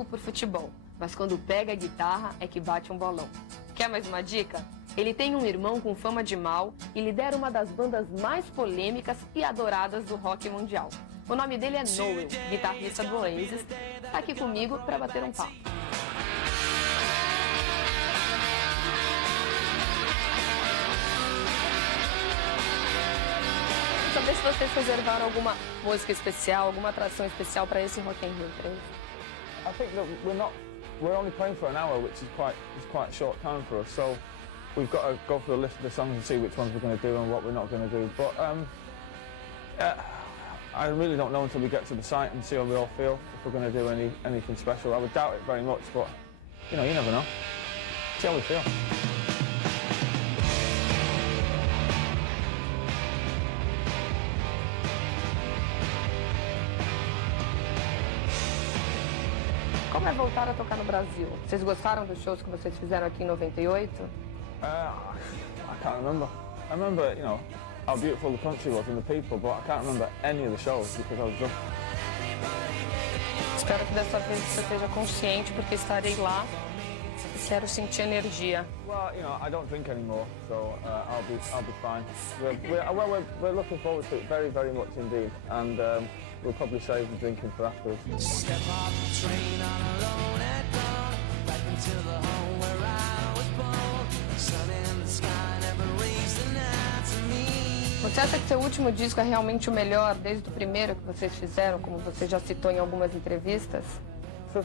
louco por futebol, mas quando pega a guitarra é que bate um bolão. Quer mais uma dica? Ele tem um irmão com fama de mal e lidera uma das bandas mais polêmicas e adoradas do rock mundial. O nome dele é Noel, guitarrista do Oasis, tá aqui comigo para bater um papo. Quero saber se vocês reservaram alguma música especial, alguma atração especial para esse Rock in Rio 3. I think that we're only playing for an hour, which is quite short time for us. So we've got to go through a list of the songs and see which ones we're going to do and what we're not going to do. But I really don't know until we get to the site and see how we all feel if we're going to do anything special. I would doubt it very much, but you know, you never know. See how we feel. Como é voltar a tocar no Brasil? Vocês gostaram dos shows que vocês fizeram aqui em 98? I can't remember. I remember, you know, how beautiful the country was and the people, but I can't remember any of the shows because I was drunk. Espero que dessa vez você esteja consciente, porque estarei lá e quero sentir energia. Well, you know, I don't drink anymore, so I'll be fine. We're looking forward to it very, very much indeed, and we'll probably save the drinking for afterwards. Step off the train on a lone at dawn, back into the home where I was born. Sun in the sky never raised the night to me. Você acha que seu último disco é realmente o melhor desde o primeiro que vocês fizeram, como você já citou em algumas entrevistas?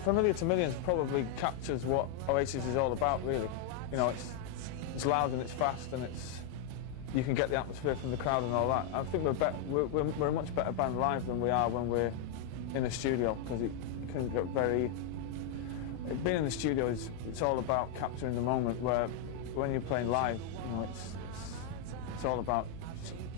Familiar to Millions probably captures what Oasis is all about, really. You know, it's loud and it's fast and you can get the atmosphere from the crowd and all that. I think we're a much better band live than we are when we're in the studio, because it can get very... Being in the studio it's all about capturing the moment, where when you're playing live, you know, it's all about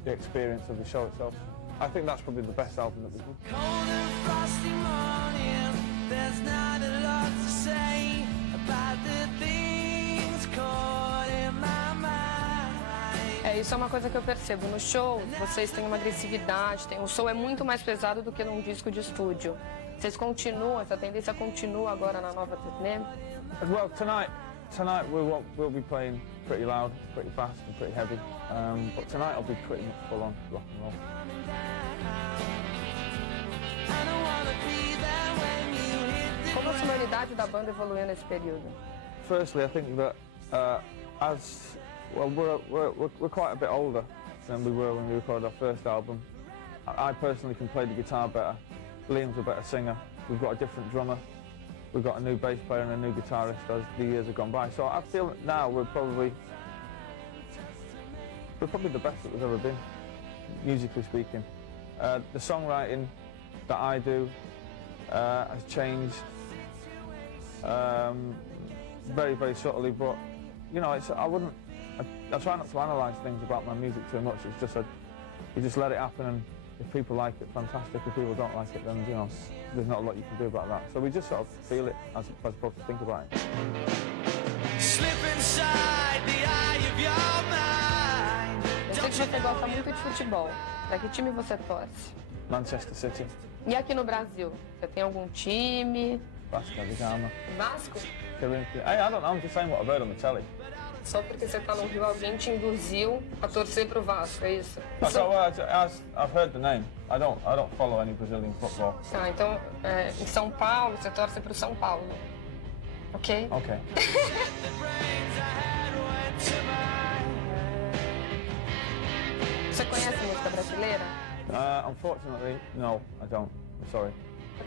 the experience of the show itself. I think that's probably the best album that we've done. Cold and frosty morning, there's not a lot to say about the things caught in my mind. Isso é uma coisa que eu percebo. No show, vocês têm uma agressividade, o show é muito mais pesado do que num disco de estúdio. Vocês continuam, essa tendência continua agora na nova turnê? Well, tonight we'll be playing pretty loud, pretty fast and pretty heavy. But tonight I'll be pretty much full on rock and roll. Como a sonoridade da banda evoluiu nesse período? Firstly, I think that we're quite a bit older than we were when we recorded our first album. I personally can play the guitar better. Liam's a better singer. We've got a different drummer. We've got a new bass player and a new guitarist as the years have gone by. So I feel that now we're probably the best that we've ever been, musically speaking. The songwriting that I do has changed very, very subtly, but you know, I try not to analyse things about my music too much. It's just you just let it happen, and if people like it, fantastic. If people don't like it, then you know, there's not a lot you can do about that. So we just sort of feel it as opposed to think about it. Slip inside the eye of your mind. Eu sei que você gosta muito de futebol. Pra que time você torce? Manchester City. E aqui no Brasil, você tem algum time? Vasco da Gama. Vasco? Corinthians. Hey, I don't know. I'm just saying what I've heard on the telly. Só porque você tá no Rio, alguém te induziu a torcer pro Vasco, é isso? No, so, I've heard the name. I don't follow any Brazilian football. Ah, então em São Paulo você torce pro São Paulo, ok? Ok. Você conhece música brasileira? Unfortunately, no, I don't. I'm sorry.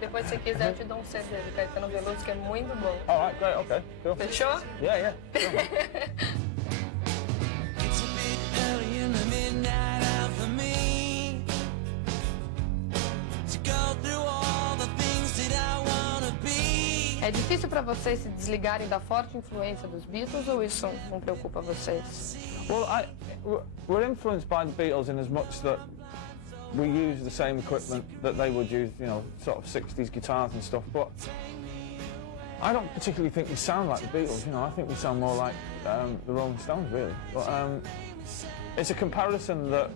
Depois, se quiser, eu te dou um CD de Caetano Veloso, que é muito bom. All right, great, okay, cool. Fechou? Yeah. É difícil para vocês se desligarem da forte influência dos Beatles, ou isso não preocupa vocês? Well, we're influenced by the Beatles in as much that we use the same equipment that they would use, you know, sort of 60s guitars and stuff, but I don't particularly think we sound like the Beatles, you know, I think we sound more like the Rolling Stones, really. But it's a comparison that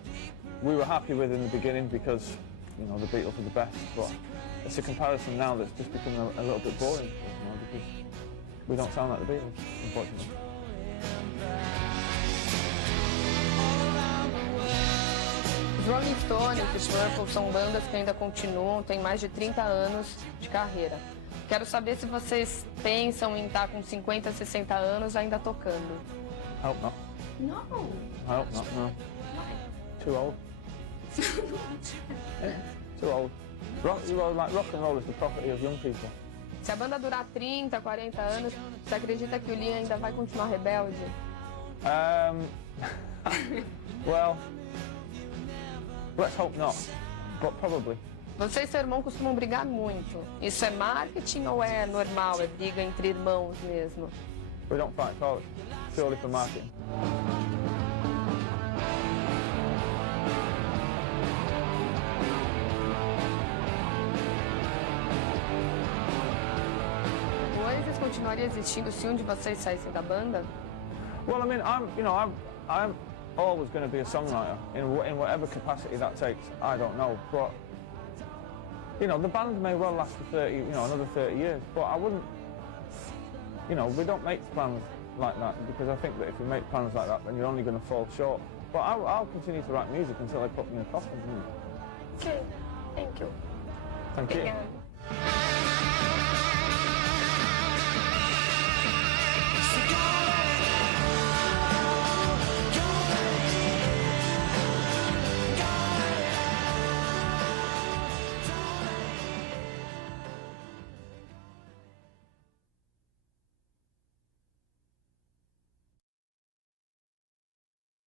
we were happy with in the beginning because, you know, the Beatles were the best, but it's a comparison now that's just becoming a little bit boring, you know, because we don't sound like the Beatles, unfortunately. Os Rolling Stones e os Purple são bandas que ainda continuam, têm mais de 30 anos de carreira. Quero saber se vocês pensam em estar com 50, 60 anos ainda tocando. I hope not. No. I hope not, no. Why? Too old. Yeah, too old. Rock and roll is the property of young people. Se a banda durar 30, 40 anos, você acredita que o Lee ainda vai continuar rebelde? Well, let's hope not, but probably. Você e seu irmão costumam brigar muito. Isso é marketing ou é normal? É briga entre irmãos mesmo? We don't fight at all, it's purely for marketing. O Oasis continuaria existindo se um de vocês saísse da banda? Well, I mean, I'm always going to be a songwriter in whatever capacity that takes. I don't know, but you know, the band may well last for 30, you know, another 30 years. But I wouldn't, you know, we don't make plans like that because I think that if you make plans like that, then you're only going to fall short. But I'll continue to write music until they put me in a coffin. Okay, thank you. Thank you. Obrigada.